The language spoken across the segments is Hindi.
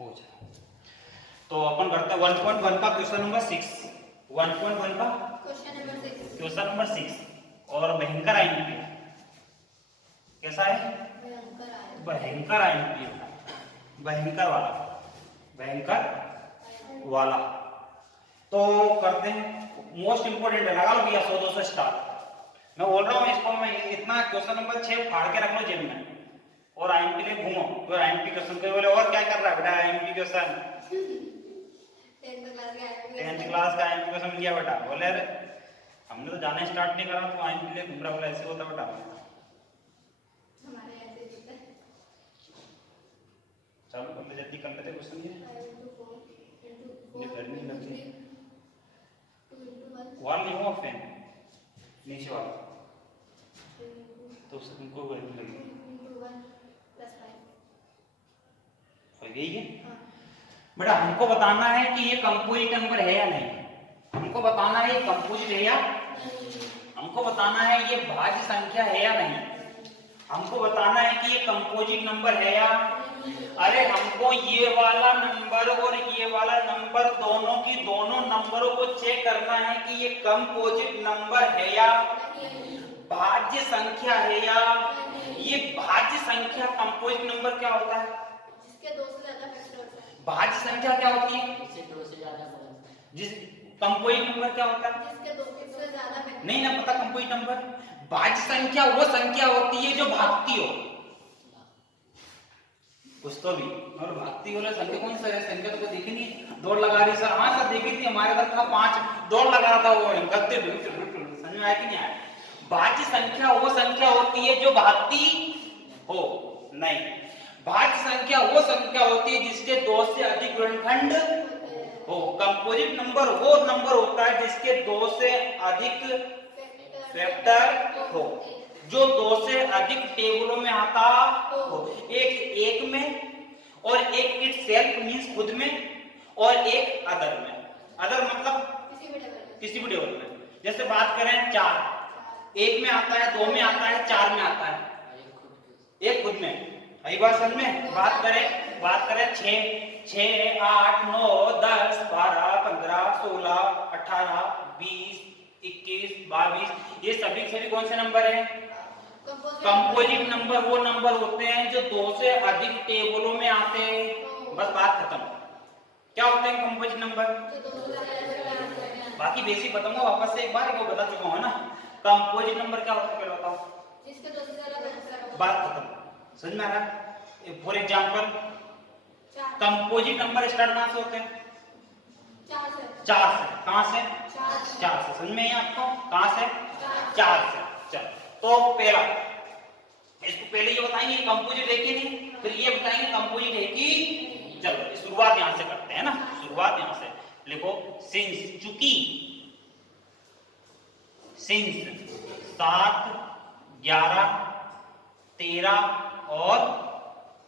हो जाए। तो अपन करते हैं 1.1 का क्वेश्चन नंबर 6। 1.1 का क्वेश्चन नंबर 6 और भयंकर आएंगे। कैसा है? भयंकर आएंगे, भयंकर वाला, भयंकर वाला। तो करते हैं, मोस्ट इंपोर्टेंट है, लगा लो भैया 100-200 स्टार। मैं बोल रहा हूँ इसको, मैं इतना क्वेश्चन नंबर 6 फाड़ के रख लो जेब में और आईएमपी लिए घूमो। तो आईएमपी क्वेश्चन के बोले और क्या कर रहा है बेटा? आईएमपी क्वेश्चन 10th क्लास का आईएमपी क्वेश्चन मिल गया बेटा। बोले अरे हमने तो जाना स्टार्ट नहीं करा तो आईएमपी लिए घूम रहा। बोला ऐसे होता बेटा, चलो कर ले जल्दी कर लेते क्वेश्चन। ये गर्मी लगती है, वाल नहीं हुआ फैन नीचे वाला तो उनको गर्मी लगेगी। यही है बेटा, हमको बताना है कि ये कंपोजिट नंबर है या नहीं। हमको बताना है ये कंपोजिट है या, हमको बताना है ये भाज्य संख्या है या नहीं, हमको बताना है कि ये कंपोजिट नंबर है या। अरे हमको ये वाला नंबर और ये वाला नंबर दोनों की दोनों नंबरों को चेक करना है कि ये कंपोजिट नंबर है या भाज्य संख्या है या। ये भाज्य संख्या कंपोजिट नंबर क्या होता है? जिसके 2 से ज्यादा फैक्टर होता है। भाज्य संख्या क्या होती है? जिसके 2 से ज्यादा जिस कंपोजिट नंबर क्या होता है? जिसके 2 से ज्यादा फैक्टर नहीं ना पता कंपोजिट नंबर। भाज्य संख्या वो संख्या होती है जो भागती हो कुछ तो भी, और भागती वाला संख्या कौन सा है? संख्या तो कोई देखी नहीं, दौड़ लगा रही सर। हाँ सर देखी थी, हमारे घर था 5 दौड़ लगा रहा था वो गत्ते समझ में आया कि नहीं आया? भाज्य संख्या वो संख्या होती है जो भागती हो नहीं। भाज्य संख्या वो संख्या होती है जिसके 2 से अधिक गुणनखंड हो। कंपोजिट नंबर वो नंबर होता है जिसके 2 से अधिक फैक्टर हो, जो 2 से अधिक टेबलों में आता हो। एक में और एक इट सेल्फ मीन्स खुद में और एक अदर में। अदर मतलब किसी भी टेबल में। जैसे बात करें 4, एक में आता है, 2 में आता है, 4 में आता है, एक खुद में। यही बात समझ में। बात करें 6, 8, 9, 10, 12, 15, 16, 18, 20, 21, 22, ये सभी कौन से नंबर हैं? कंपोजिट नंबर वो नंबर होते हैं जो 2 से अधिक टेबलों में आते हैं। बस बात खत्म। क्या होते हैं कंपोजिट नंबर? बाकी बेसिक बताऊंगा वापस से एक बार, वो बता चुका हूं ना। कंपोजिट नंबर क्या होता है पहले बताओ। जिसके 2 से ज्यादा बात खत्म, समझ में आ रहा? For example composite number start कहां से होते हैं? 4 से। कहां से? 4 से। समझ में है आपको? कहां से? 4 से। चलो तो पहला, इसको पहले ये बताएंगे कंपोजिट है कि नहीं, फिर ये बताएंगे कंपोजिट है कि। चलो शुरुआत यहां से करते हैं ना, शुरुआत यहां से लिखो। सिंस, चूंकि, सिंस 7, 11, 13 और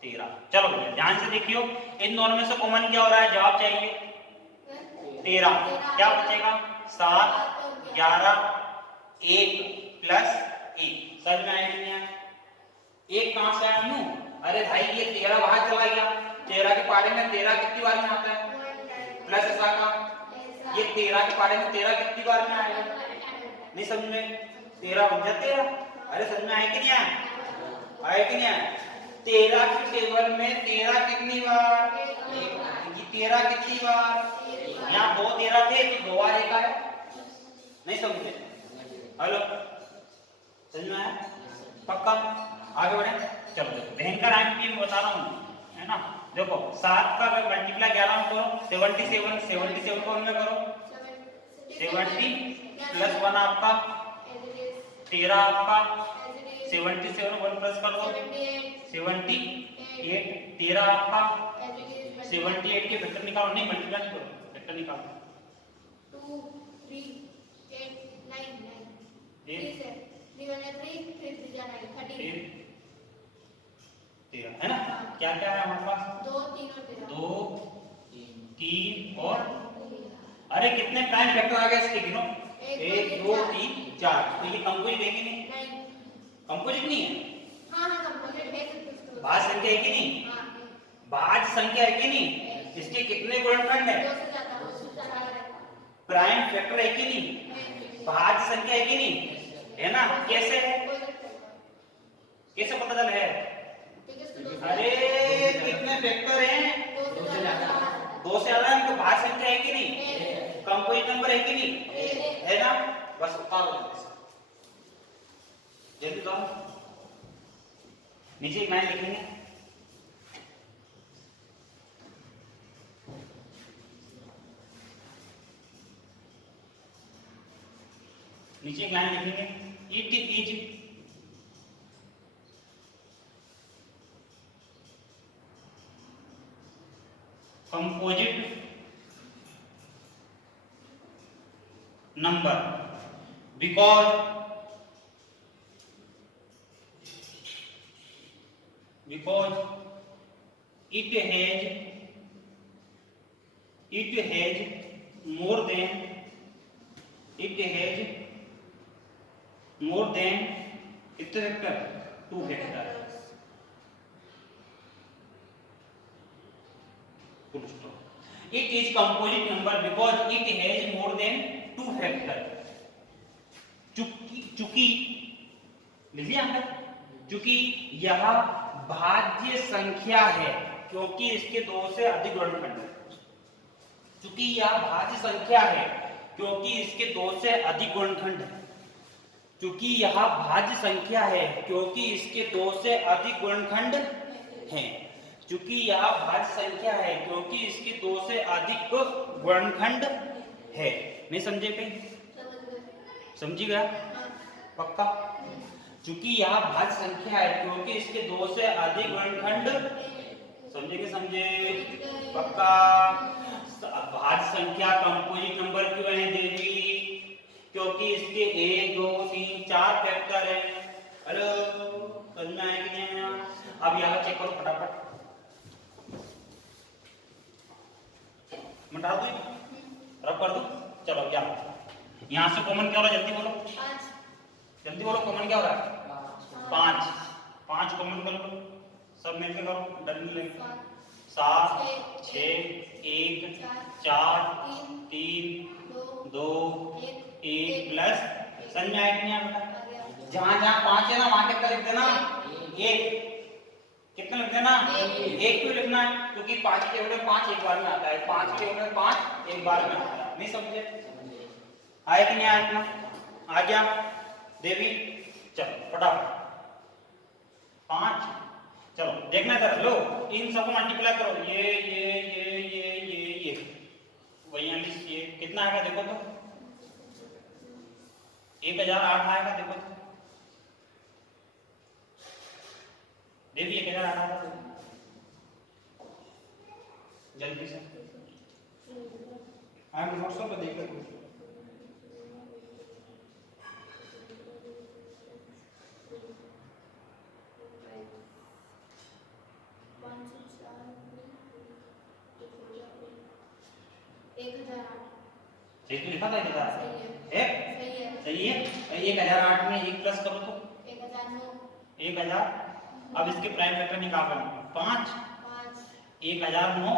13। चलो भैया ध्यान से देखियो, इन दोनों में से कॉमन क्या हो रहा है? जवाब चाहिए 13। क्या बचेगा? 7, 11, 1 प्लस 1। समझ में आया कि नहीं आया? 1 कहां से आया? यूं। अरे भाई ये 13 बाहर चला गया। 13 के पारे में 13 कितनी बार में आता है? प्लस ऐसा का। ये 13 के पारे में 13 कितनी बार में आएगा? नहीं समझ में? 13 बन जाते हैं। अरे समझ में आया कि नहीं आया? आया कि नहीं आया? 13 के टेबल में 13 कितनी बार? ये 13 कितनी बार? यहाँ 2 13 थे तो 2 बार 1 आया। नहीं समझे? हेलो समझ में आया? पक्का? आगे बढ़े। चलो देखो भयंकर आईएमपी में बता रहा हूँ, है ना। देखो 7 का मल्टीप्लाई 11 में करो 77, 77 को में करो 70 प्लस 1 आपका 13 आपका 77 1 प्लस कर दो 78 13 आपका 78 के वेक्टर निकालो। नहीं मल्टीप्लाई करो, वेक्टर निकालो। 2 3 8 9 9 3 से 3 1 3 3 3 9 13 है ना। क्या क्या है हमारे पास? 2 3 और 13 2 3 और अरे कितने प्राइम वेक्टर आ गए इसके गिनो। 1 2 3 4। तो ये कंपोजिट है कि नहीं? कंपोजिट नहीं है। हां कंपोजिट है। भाज्य संख्या है कि नहीं? हां भाज्य संख्या है कि नहीं? इसके कितने गुणनखंड है? दो से ज्यादा, उससे ज्यादा रहेगा। प्राइम फैक्टर है कि नहीं? भाज्य संख्या है कि नहीं? है ना? कैसे है? कैसे पता चल है? अरे कितने फैक्टर हैं? दो से ज्यादा। दो से ज्यादा है तो भाज्य संख्या है कि नहीं? कंपोजिट नंबर है कि नहीं? है ना? बस उतारो जल्दी उतारो। नीचे एक लाइन लिखेंगे, नीचे एक लाइन लिखेंगे, it is composite number because it has more than कितने factor? 2 factor. Full stop. It is composite number because it has more than 2 factor. चूंकि लिख लिया हमने, चूंकि यह भाज्य संख्या है क्योंकि इसके दो से अधिक गुणनखंड है। चूंकि यह भाज्य संख्या है क्योंकि इसके दो से अधिक गुणनखंड है। चूंकि यह भाज्य संख्या है क्योंकि इसके दो से अधिक गुणनखंड हैं। चूंकि यह भाज्य संख्या है क्योंकि इसके दो से अधिक गुणनखंड है। नहीं समझे कहीं? समझी गया? पक्का? चूंकि यह भाज्य संख्या है क्योंकि इसके दो से अधिक गुणनखंड, समझे कि समझे? पक्का? भाज्य संख्या कंपोजिट नंबर क्यों है देवी? क्योंकि इसके 1 2 3 4 फैक्टर है। हेलो, समझ में आया कि नहीं? अब यहाँ चेक करो फटाफट, मिटा दो, रब कर दो। चलो क्या यहाँ से कॉमन क्या हो रहा है? जल्दी बोलो, जल्दी बोलो, कॉमन क्या हो रहा है? 5। 5 कॉमन कर लो, सब मिलकर करो, डर नहीं लगेगा। 7 6 1 4 3 2 1 प्लस, समझ में आया कि नहीं आया? जहां जहां 5 है ना वहां कितना लिख देना? 1। कितना लिख देना? 1 क्यों लिखना है? क्योंकि 5 के उलटे 5 एक बार में आता है, 5 के उलटे 5 एक बार में आता है। नहीं समझे? आया कि नहीं आया? इतना आ गया देवी? चलो फटाफट 5। चलो देखना इधर, लो इन सबको मल्टीप्लाई करो, ये 42, ये कितना आएगा देखो तो? 1008 आएगा देखो तो देवी, 1008 आएगा जल्दी से। आप नोट्स पर देख लो। सही तो लिखा था 1008 है? सही है। 1008 में 1 प्लस करो तो 1000। अब इसके प्राइम फैक्टर निकाल लो, 5 1009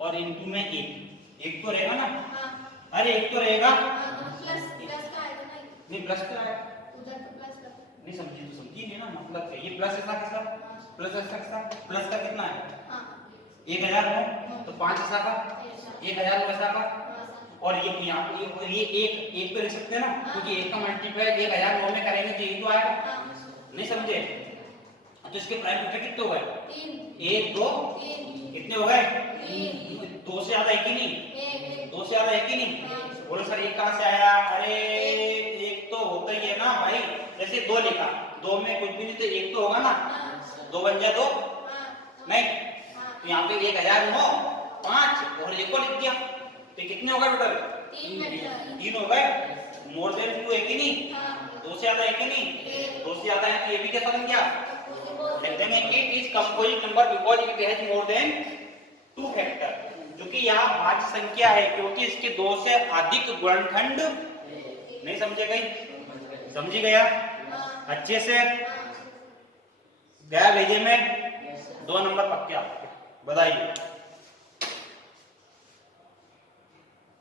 और इनटू में 1 तो रहेगा ना? अरे 1 तो रहेगा, नहीं प्लस तो आएगा। नहीं समझी तो समझी नहीं ना, मतलब ये प्लस ऐसा कैसा, प्लस ऐसा कैसा, प्लस का कितना है? 1009 तो 5 ऐसा का, 1009 ऐसा का, और ये यहाँ ये एक पे लिख सकते हैं ना, क्योंकि 1 का मल्टीप्लाई 1009 में करेंगे तो ये तो आएगा। नहीं समझे? तो इसके प्राइम फैक्टर कितने हो गए? 1 2 कितने हो गए? 2 से ज्यादा है कि नहीं? 2 से ज्यादा है कि नहीं? बोलो सर 1 कहां से आया? अरे 1 तो होता ही है ना भाई, जैसे 2 लिखा, 2 में कुछ भी नहीं तो 1 तो होगा ना, 2 बन जाए 2 नहीं, तो यहाँ पे 1009 5 और 1 को लिख दिया तो कितने हो गए टोटल? 3 हो गए। मोर देन 2 है कि नहीं? 2 से ज्यादा है कि नहीं? 2 से ज्यादा है तो ये भी कैसा बन गया? लिख देंगे it is composite number because it has more than 2 factor. क्योंकि यह भाज्य संख्या है क्योंकि इसके 2 से अधिक गुणनखंड। नहीं समझे गई? समझी गया अच्छे से? गया भेजे में 2 नंबर पक्के आपके। बताइए।